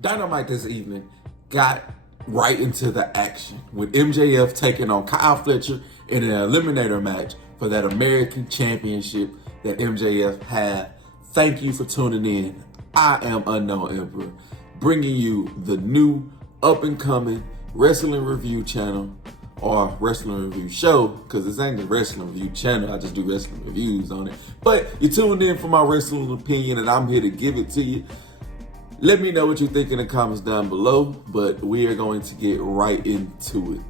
Dynamite this evening got right into the action with MJF taking on Kyle Fletcher in an eliminator match for that American Championship that MJF had. Thank you for tuning in. I am Unknown Emperor, bringing you the new up-and-coming wrestling review channel, or wrestling review show, because this ain't the wrestling review channel. I just do wrestling reviews on it. But you tuned in for my wrestling opinion, and I'm here to give it to you. Let me know what you think in the comments down below, but we are going to get right into it.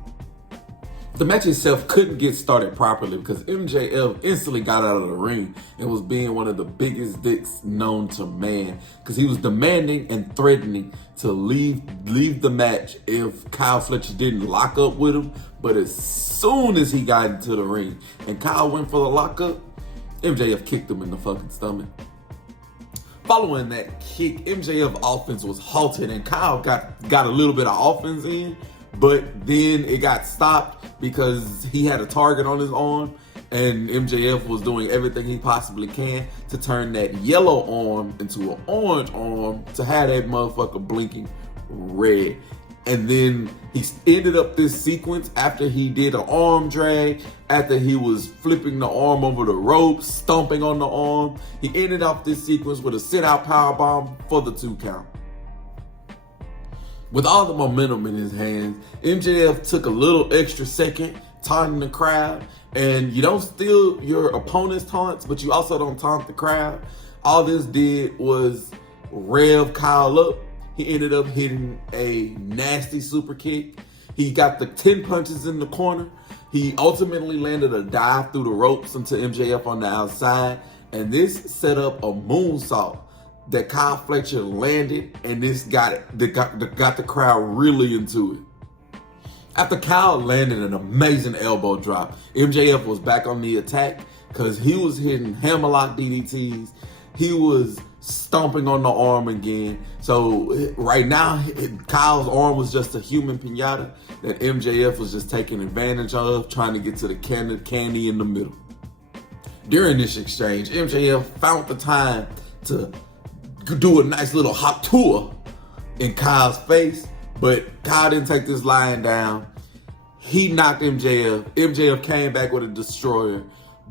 The match itself couldn't get started properly because MJF instantly got out of the ring and was being one of the biggest dicks known to man, because he was demanding and threatening to leave the match if Kyle Fletcher didn't lock up with him. But as soon as he got into the ring and Kyle went for the lockup, MJF kicked him in the fucking stomach. Following that kick, MJF offense was halted and Kyle got a little bit of offense in, but then it got stopped because he had a target on his arm, and MJF was doing everything he possibly can to turn that yellow arm into an orange arm to have that motherfucker blinking red. And then he ended up this sequence after he did an arm drag, after he was flipping the arm over the rope, stomping on the arm. He ended up this sequence with a sit-out powerbomb for the 2 count. With all the momentum in his hands, MJF took a little extra second taunting the crowd. And you don't steal your opponent's taunts, but you also don't taunt the crowd. All this did was rev Kyle up. He ended up hitting a nasty super kick. He got the 10 punches in the corner. He ultimately landed a dive through the ropes into MJF on the outside. And this set up a moonsault that Kyle Fletcher landed, and this got the crowd really into it. After Kyle landed an amazing elbow drop, MJF was back on the attack because he was hitting hammerlock DDTs. He was stomping on the arm again. So right now, Kyle's arm was just a human pinata that MJF was just taking advantage of, trying to get to the candy in the middle. During this exchange, MJF found the time to do a nice little hop tour in Kyle's face, but Kyle didn't take this lying down. He knocked MJF. MJF came back with a destroyer,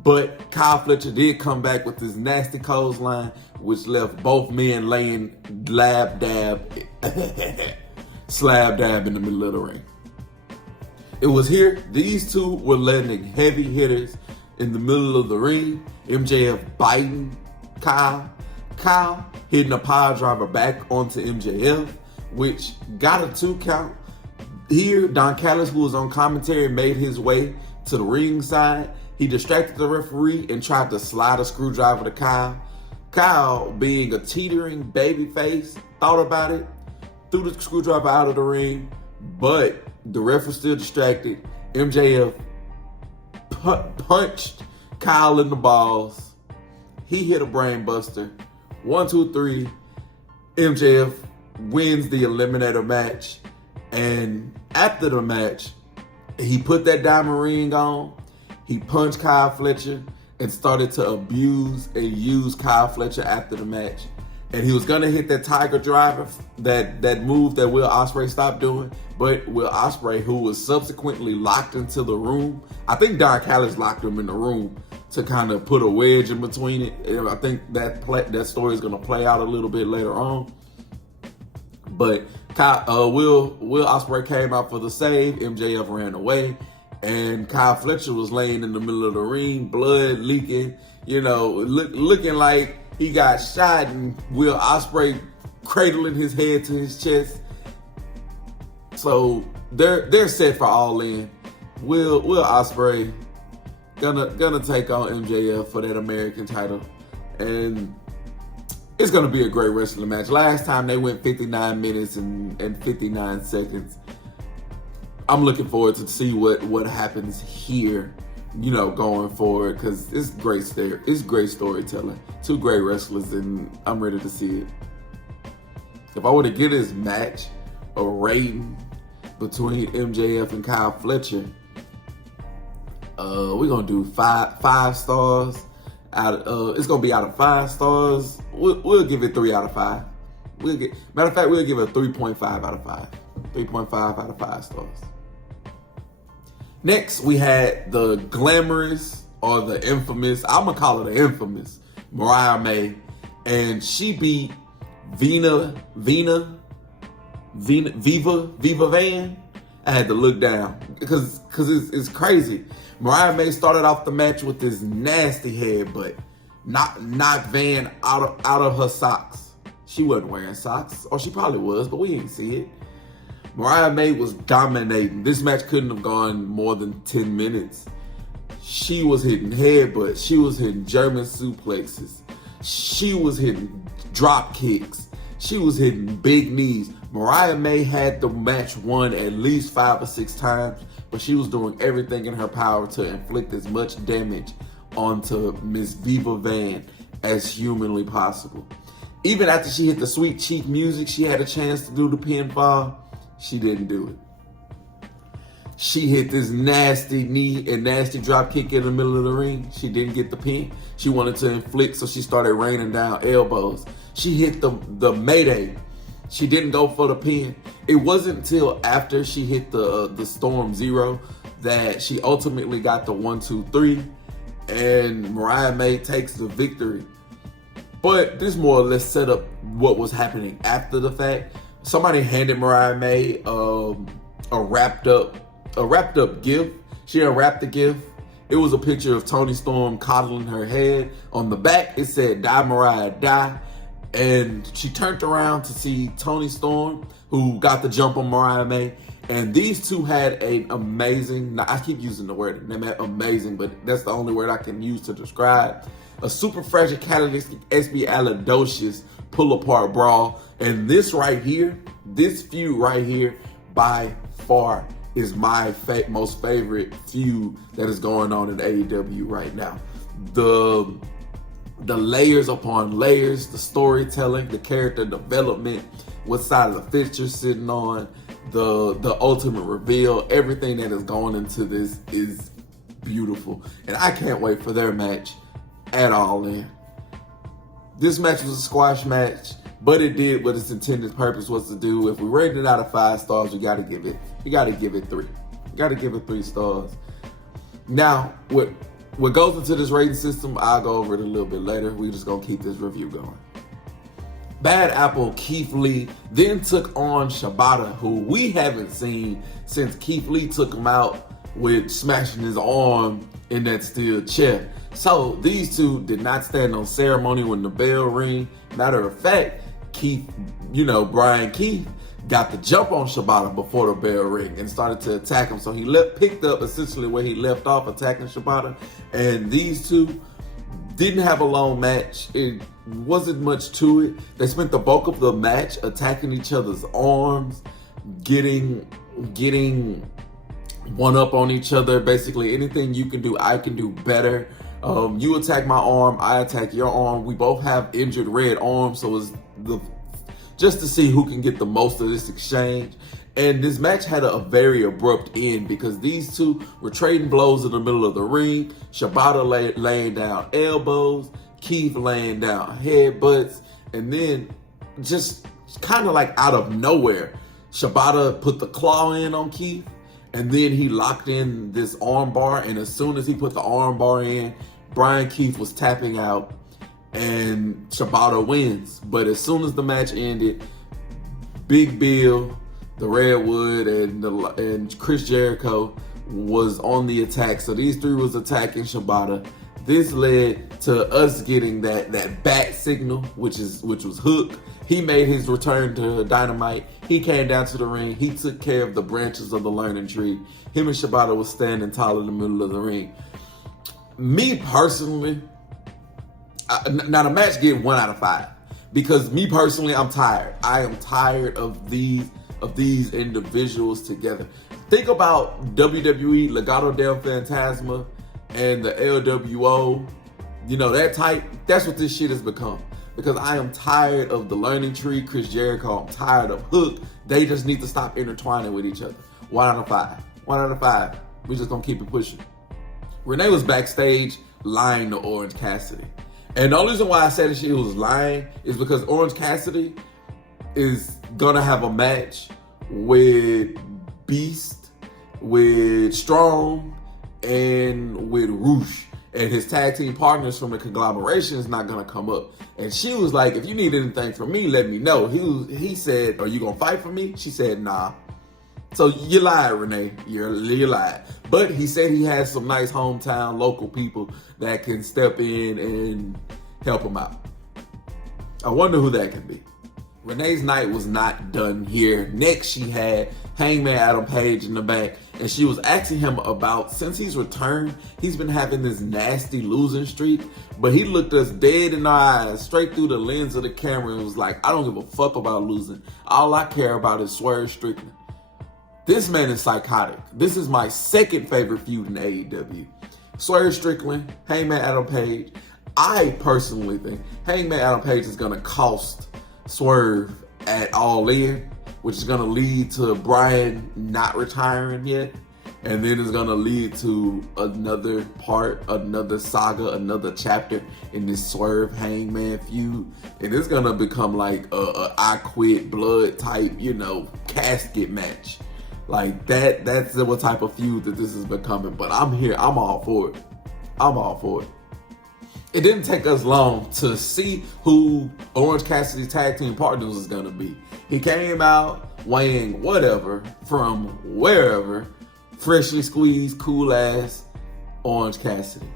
but Kyle Fletcher did come back with this nasty clothesline, which left both men laying slab dab in the middle of the ring. It was here, these two were landing heavy hitters in the middle of the ring. MJF biting Kyle hitting a pile driver back onto MJF, which got a 2 count. Here, Don Callis, who was on commentary, made his way to the ring side. He distracted the referee and tried to slide a screwdriver to Kyle. Kyle, being a teetering babyface, thought about it, threw the screwdriver out of the ring, but the ref was still distracted. MJF punched Kyle in the balls. He hit a brain buster. 1, 2, 3. MJF wins the eliminator match. And after the match, he put that diamond ring on. He punched Kyle Fletcher and started to abuse and use Kyle Fletcher after the match. And he was gonna hit that Tiger Driver, that move that Will Ospreay stopped doing. But Will Ospreay, who was subsequently locked into the room, I think Don Callis locked him in the room to kind of put a wedge in between it. And I think that story is gonna play out a little bit later on. But Will Ospreay came out for the save. MJF ran away, and Kyle Fletcher was laying in the middle of the ring, blood leaking, looking like he got shot, and Will Ospreay cradling his head to his chest. So they're set for All In. Will Ospreay gonna take on MJF for that American title, and it's gonna be a great wrestling match. Last time they went 59 minutes and 59 seconds. I'm looking forward to see what happens here, going forward, because it's great storytelling. 2 great wrestlers, and I'm ready to see it. If I were to give this match a rating between MJF and Kyle Fletcher, we're gonna do five stars. It's gonna be out of 5 stars. We'll give it 3 out of 5. Matter of fact, we'll give it a 3.5 out of 5. 3.5 out of 5 stars. Next, we had the glamorous or the infamous, I'm gonna call her the infamous, Mariah May, and she beat Viva Van. I had to look down because it's crazy. Mariah May started off the match with this nasty headbutt, knocked Van out of her socks. She wasn't wearing socks, or she probably was, but we didn't see it. Mariah May was dominating. This match couldn't have gone more than 10 minutes. She was hitting headbutts. She was hitting German suplexes. She was hitting drop kicks. She was hitting big knees. Mariah May had the match won at least 5 or 6 times, but she was doing everything in her power to inflict as much damage onto Miss Viva Van as humanly possible. Even after she hit the sweet cheek music, she had a chance to do the pinfall. She didn't do it. She hit this nasty knee and nasty drop kick in the middle of the ring. She didn't get the pin. She wanted to inflict, so she started raining down elbows. She hit the Mayday. She didn't go for the pin. It wasn't until after she hit the Storm Zero that she ultimately got the 1, 2, 3, and Mariah May takes the victory. But this more or less set up what was happening after the fact. Somebody handed Mariah May a wrapped up gift. She unwrapped the gift. It was a picture of Toni Storm coddling her head. On the back, it said, "Die, Mariah, die." And she turned around to see Toni Storm, who got the jump on Mariah May. And these two had an amazing, now I keep using the word amazing, but that's the only word I can use to describe. A super fragile-catalytic expialidocious pull-apart brawl. And this right here, this feud right here, by far is my most favorite feud that is going on in AEW right now. The layers upon layers, the storytelling, the character development, what side of the fence you're sitting on, the ultimate reveal, everything that is going into this is beautiful. And I can't wait for their match at All In. This match was a squash match, but it did what its intended purpose was to do. If we rated it out of 5 stars, you gotta give it 3. You gotta give it 3 stars. Now, what goes into this rating system, I'll go over it a little bit later. We're just gonna keep this review going. Bad Apple Keith Lee then took on Shibata, who we haven't seen since Keith Lee took him out with smashing his arm in that steel chair. So these two did not stand on ceremony when the bell rang. Matter of fact, Brian Keith got the jump on Shibata before the bell rang and started to attack him. So he picked up essentially where he left off, attacking Shibata. And these two didn't have a long match. It wasn't much to it. They spent the bulk of the match attacking each other's arms, getting one up on each other. Basically, anything you can do, I can do better. You attack my arm, I attack your arm. We both have injured red arms, so it's just to see who can get the most of this exchange. And this match had a very abrupt end because these two were trading blows in the middle of the ring. Shibata laying down elbows, Keith laying down headbutts, and then just kind of like out of nowhere, Shibata put the claw in on Keith, and then he locked in this arm bar, and as soon as he put the arm bar in, Brian Keith was tapping out, and Shibata wins. But as soon as the match ended, Big Bill, the Redwood, and Chris Jericho was on the attack. So these three was attacking Shibata. This led to us getting that bat signal, which was Hook. He made his return to Dynamite. He came down to the ring. He took care of the branches of the learning tree. Him and Shibata was standing tall in the middle of the ring. Me personally, now the match get 1 out of 5 because me personally, I'm tired. I am tired of these individuals together. Think about WWE, Legado del Fantasma, and the LWO. That type. That's what this shit has become. Because I am tired of the learning tree, Chris Jericho. I'm tired of Hook. They just need to stop intertwining with each other. 1 out of 5. 1 out of 5. We're just gonna keep it pushing. Renee was backstage lying to Orange Cassidy. And the only reason why I said that she was lying is because Orange Cassidy is gonna have a match with Beast, with Strong, and with Roosh. And his tag team partners from the conglomeration is not gonna come up. And she was like, if you need anything from me, let me know. He said, are you gonna fight for me? She said, nah. So you lied, Renee. You lied. But he said he has some nice hometown local people that can step in and help him out. I wonder who that can be. Renee's night was not done here. Next, she had Hangman Adam Page in the back, and she was asking him about, since he's returned, he's been having this nasty losing streak, but he looked us dead in our eyes, straight through the lens of the camera, and was like, I don't give a fuck about losing. All I care about is Swerve Strickland. This man is psychotic. This is my second favorite feud in AEW. Swerve Strickland, Hangman Adam Page. I personally think Hangman Adam Page is going to cost Swerve at All In, which is going to lead to Brian not retiring yet. And then it's going to lead to another part, another saga, another chapter in this Swerve Hangman feud. And it's going to become like a I Quit blood type, casket match. Like that's what type of feud that this is becoming. But I'm here. I'm all for it. I'm all for it. It didn't take us long to see who Orange Cassidy's tag team partners was going to be. He came out weighing whatever from wherever, freshly squeezed, cool ass Orange Cassidy.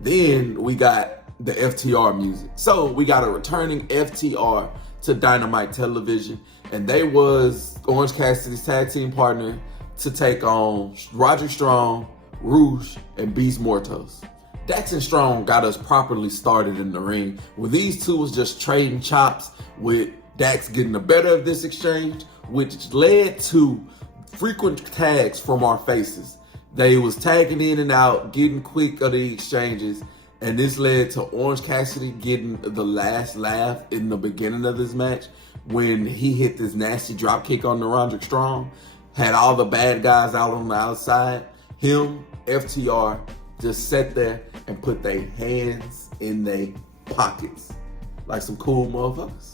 Then we got the FTR music. So we got a returning FTR to Dynamite television, and they was Orange Cassidy's tag team partner to take on Roderick Strong, Rouge, and Beast Mortos. Dax and Strong got us properly started in the ring, where these two was just trading chops, with Dax getting the better of this exchange, which led to frequent tags from our faces. They was tagging in and out, getting quick of the exchanges, and this led to Orange Cassidy getting the last laugh in the beginning of this match when he hit this nasty drop kick on the Roderick Strong, had all the bad guys out on the outside. Him, FTR, just sat there and put their hands in their pockets like some cool motherfuckers.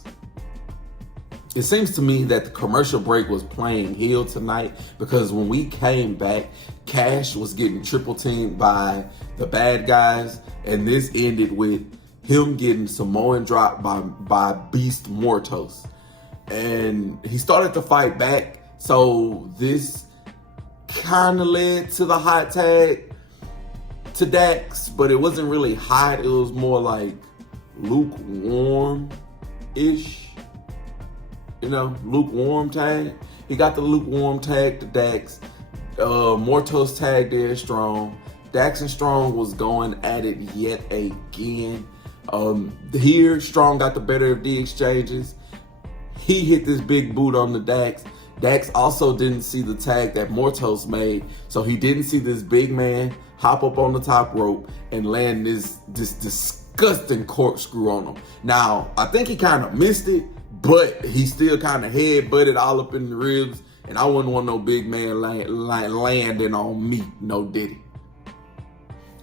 It seems to me that the commercial break was playing heel tonight, because when we came back, Cash was getting triple teamed by the bad guys, and this ended with him getting Samoan dropped by Beast Mortos. And he started to fight back, so this kind of led to the hot tag to Dax, but it wasn't really hot. It was more like lukewarm-ish. Lukewarm tag. He got the lukewarm tag to Dax. Mortos tagged there Strong. Dax and Strong was going at it yet again. Here, Strong got the better of the exchanges. He hit this big boot on the Dax. Dax also didn't see the tag that Mortos made, so he didn't see this big man hop up on the top rope and land this disgusting corkscrew on him. Now, I think he kind of missed it, but he still kind of head-butted all up in the ribs, and I wouldn't want no big man landing on me, no diddy.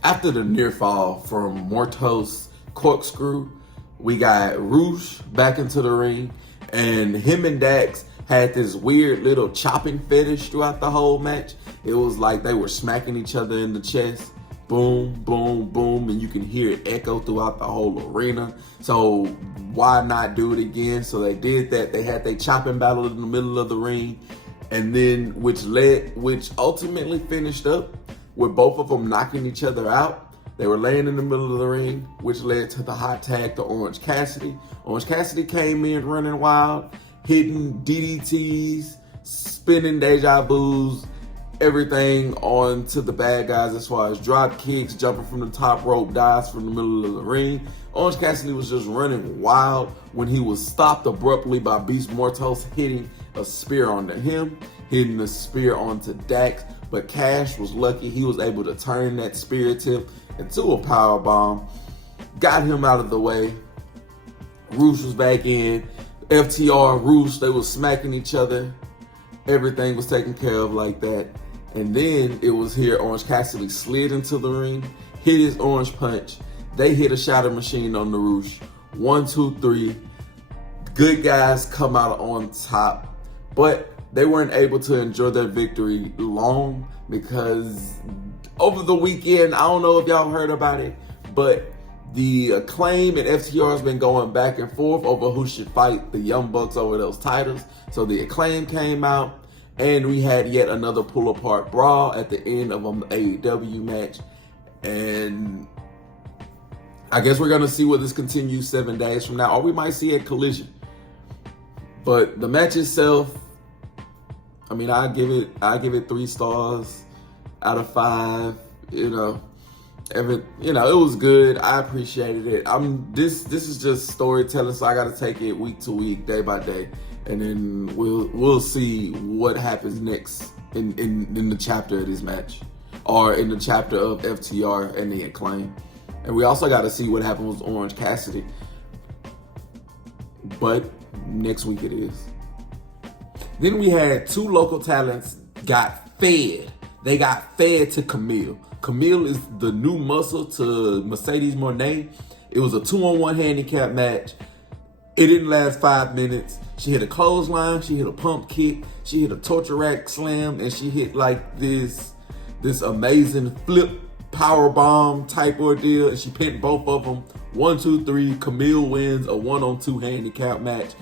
After the near fall from Mortos' corkscrew, we got Rouge back into the ring, and him and Dax had this weird little chopping fetish throughout the whole match. It was like they were smacking each other in the chest. Boom, boom, boom, and you can hear it echo throughout the whole arena. So why not do it again? So they did that. They had their chopping battle in the middle of the ring, and then which ultimately finished up with both of them knocking each other out. They were laying in the middle of the ring, which led to the hot tag to Orange Cassidy. Orange Cassidy came in running wild, hitting DDTs, spinning deja vus, everything onto the bad guys as far as drop kicks, jumping from the top rope, dives from the middle of the ring. Orange Cassidy was just running wild when he was stopped abruptly by Beast Mortos hitting a spear onto him, hitting a spear onto Dax. But Cash was lucky. He was able to turn that spear tip into a powerbomb, got him out of the way. Rouge was back in. FTR, Rouge, they were smacking each other. Everything was taken care of like that. And then it was here, Orange Cassidy slid into the ring, hit his orange punch. They hit a shatter machine on the Rouge. 1, 2, 3. good guys come out on top, but they weren't able to enjoy their victory long because over the weekend, I don't know if y'all heard about it, but the Acclaim and FTR has been going back and forth over who should fight the Young Bucks over those titles. So the Acclaim came out, and we had yet another pull-apart brawl at the end of an AEW match. And I guess we're going to see where this continues 7 days from now, or we might see a Collision. But the match itself, I mean, I give it 3 stars out of 5. It was good. I appreciated it. This is just storytelling, so I got to take it week to week, day by day, and then we'll see what happens next in the chapter of this match, or in the chapter of FTR and the Acclaim. And we also got to see what happens with Orange Cassidy. But next week it is. Then we had 2 local talents got fed. They got fed to Camille. Camille is the new muscle to Mercedes Monet. It was a 2-on-1 handicap match. It didn't last 5 minutes. She hit a clothesline, she hit a pump kick, she hit a torture rack slam, and she hit like this amazing flip power bomb type ordeal, and she pinned both of them. 1, 2, 3. Camille wins a 1-on-2 handicap match.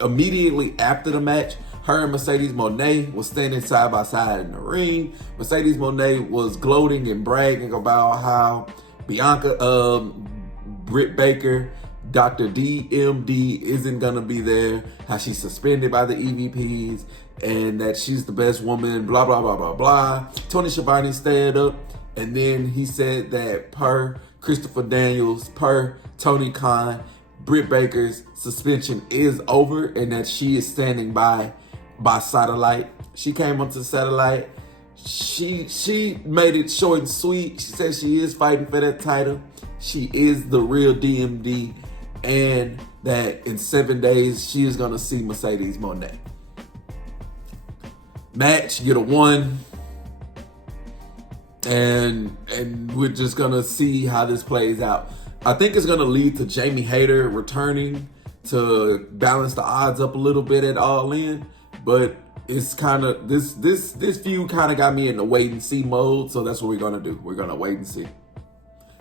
Immediately after the match, her and Mercedes Monet was standing side by side in the ring. Mercedes Monet was gloating and bragging about how Bianca, Britt Baker, Dr. DMD isn't gonna be there, how she's suspended by the EVPs, and that she's the best woman, blah, blah, blah, blah, blah. Tony Schiavone stayed up, and then he said that per Christopher Daniels, per Tony Khan, Britt Baker's suspension is over, and that she is standing by Satellite. She came onto Satellite. She made it short and sweet. She said she is fighting for that title. She is the real DMD, and that in 7 days she is gonna see Mercedes Monet. Match, get a 1. And we're just gonna see how this plays out. I think it's gonna lead to Jamie Hayter returning to balance the odds up a little bit at All In, but it's kind of this feud kind of got me in the wait and see mode. So that's what we're gonna do. We're gonna wait and see.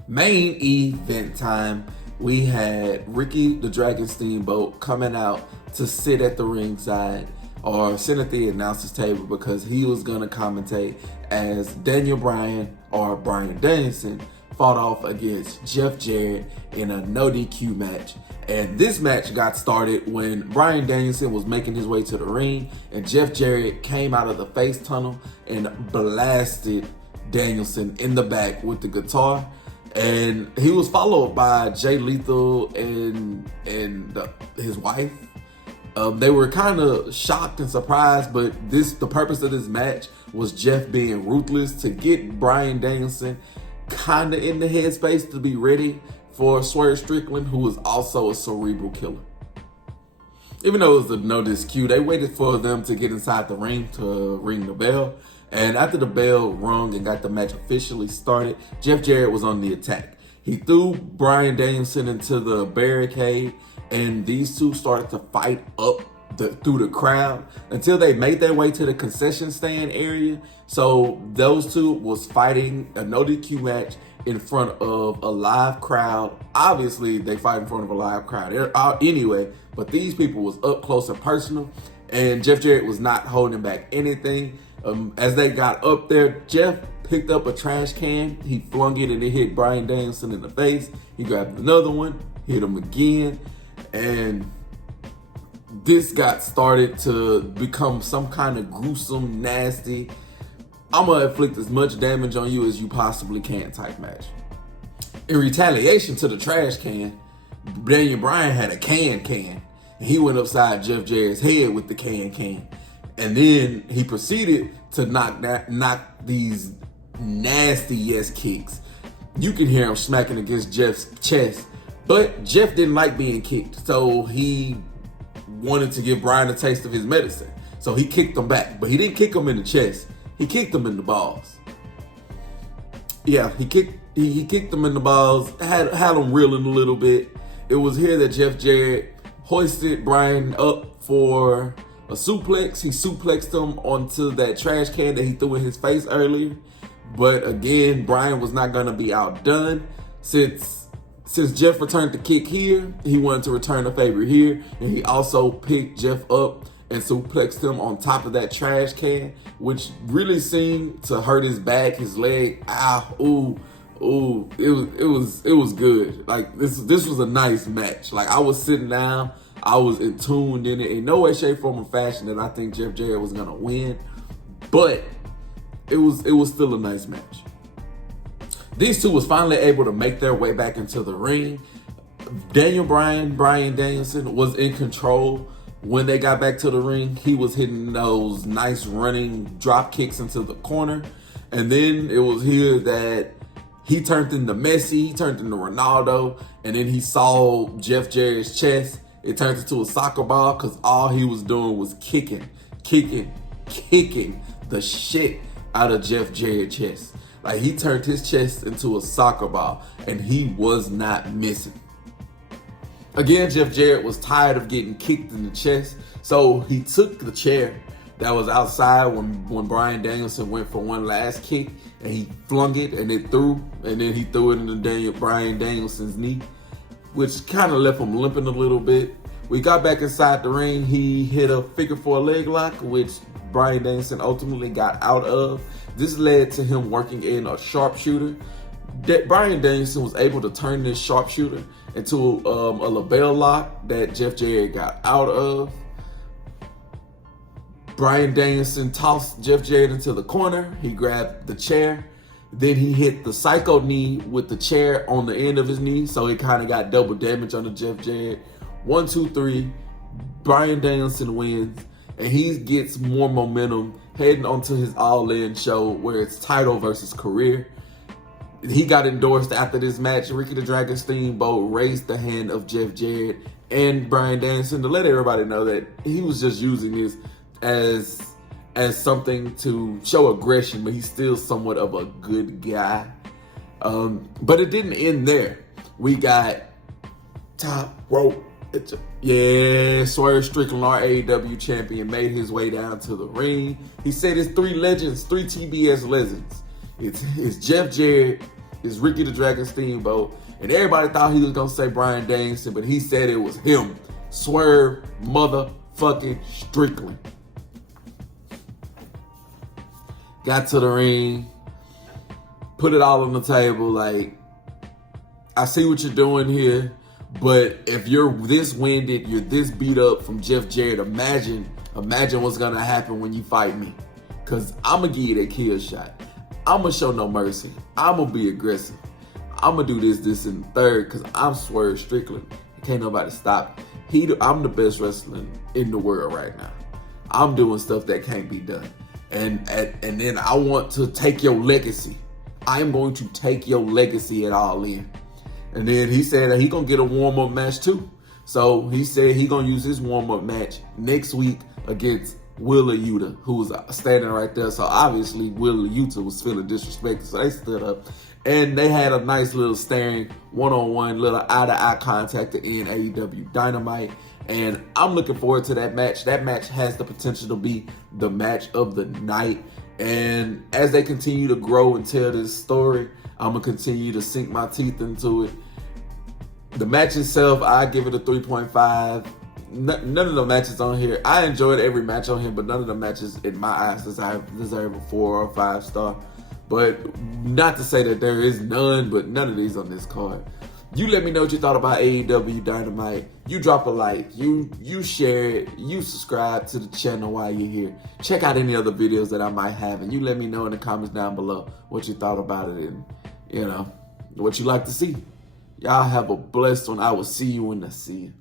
Main event time. We had Ricky the Dragon Steamboat coming out to sit at the ringside, or sit at the announcer's table, because he was gonna commentate as Daniel Bryan, or Bryan Danielson, fought off against Jeff Jarrett in a no DQ match. And this match got started when Bryan Danielson was making his way to the ring, and Jeff Jarrett came out of the face tunnel and blasted Danielson in the back with the guitar. And he was followed by Jay Lethal and his wife. They were kind of shocked and surprised, but the purpose of this match was Jeff being ruthless to get Bryan Danielson kind of in the headspace to be ready for Swerve Strickland, who was also a cerebral killer. Even though it was a no DQ, they waited for them to get inside the ring to ring the bell. And after the bell rung and got the match officially started, Jeff Jarrett was on the attack. He threw Bryan Danielson into the barricade, and these two started to fight up through the crowd until they made their way to the concession stand area. So those two was fighting a no DQ match in front of a live crowd. Obviously, they fight in front of a live crowd anyway, but these people was up close and personal, and Jeff Jarrett was not holding back anything. As they got up there, Jeff picked up a trash can, he flung it, and it hit Bryan Danielson in the face. He grabbed another one, hit him again, and this got started to become some kind of gruesome, nasty, I'm gonna inflict as much damage on you as you possibly can type match. In retaliation to the trash can, Daniel Bryan had a can, and he went upside Jeff Jarrett's head with the can. And then he proceeded to knock these nasty yes kicks. You can hear him smacking against Jeff's chest, but Jeff didn't like being kicked, so he wanted to give Bryan a taste of his medicine. So he kicked him back, but he didn't kick him in the chest. He kicked him in the balls. Yeah, he kicked him in the balls, had him reeling a little bit. It was here that Jeff Jarrett hoisted Bryan up for a suplex. He suplexed him onto that trash can that he threw in his face earlier. But again, Bryan was not going to be outdone. Since Jeff returned the kick here, he wanted to return the favor here. And he also picked Jeff up and suplexed him on top of that trash can, which really seemed to hurt his back, his leg. It was good. Like this was a nice match. Like I was sitting down, I was tuned in it. In no way, shape, form, or fashion that I think Jeff Jarrett was gonna win, but it was still a nice match. These two was finally able to make their way back into the ring. Bryan Danielson was in control. When they got back to the ring, he was hitting those nice running drop kicks into the corner. And then it was here that he turned into Messi, he turned into Ronaldo, and then he saw Jeff Jarrett's chest. It turned into a soccer ball because all he was doing was kicking the shit out of Jeff Jarrett's chest. Like he turned his chest into a soccer ball, and he was not missing. Again, Jeff Jarrett was tired of getting kicked in the chest, so he took the chair that was outside when Bryan Danielson went for one last kick, and he flung it and it threw, and then he threw it into Bryan Danielson's knee, which kind of left him limping a little bit. We got back inside the ring. He hit a figure four leg lock, which Bryan Danielson ultimately got out of. This led to him working in a sharpshooter. Bryan Danielson was able to turn this sharpshooter into a label lock that Jeff Jarrett got out of. Bryan Danielson tossed Jeff Jarrett into the corner. He grabbed the chair. Then he hit the psycho knee with the chair on the end of his knee, so it kind of got double damage on the Jeff Jarrett. 1, 2, 3. Bryan Danielson wins, and he gets more momentum heading onto his All-In show where it's title versus career. He got endorsed after this match. Ricky the Dragon Steamboat raised the hand of Jeff Jarrett and Bryan Danielson to let everybody know that he was just using this as something to show aggression, but he's still somewhat of a good guy. But it didn't end there. We got top rope. Swerve Strickland, our AEW champion, made his way down to the ring. He said it's three TBS legends. It's Jeff Jarrett, it's Ricky the Dragon Steamboat, and everybody thought he was gonna say Bryan Danielson, but he said it was him, Swerve motherfucking Strickland. Got to the ring, put it all on the table. Like, I see what you're doing here, but if you're this winded, you're this beat up from Jeff Jarrett, imagine what's gonna happen when you fight me. Cause I'm gonna give you that kill shot. I'm gonna show no mercy. I'm gonna be aggressive. I'm gonna do this, and third, cause I'm Swerve Strickland. Can't nobody stop me. I'm the best wrestler in the world right now. I'm doing stuff that can't be done. And then I want to take your legacy. I'm going to take your legacy at All In. And then he said that he gonna get a warm-up match too. So he said he gonna use his warm-up match next week against Wheeler Yuta, who was standing right there. So obviously Wheeler Yuta was feeling disrespected, so they stood up. And they had a nice little staring one-on-one, little eye-to-eye contact to end AEW Dynamite. And I'm looking forward to that match. That match has the potential to be the match of the night. And as they continue to grow and tell this story, I'm going to continue to sink my teeth into it. The match itself, I give it a 3.5. None of the matches on here, I enjoyed every match on here, but none of the matches in my eyes deserve a 4 or 5 star. But not to say that there is none, but none of these on this card. You let me know what you thought about AEW Dynamite. You drop a like, you share it, you subscribe to the channel while you're here. Check out any other videos that I might have, and you let me know in the comments down below what you thought about it and, what you like to see. Y'all have a blessed one. I will see you when I see you.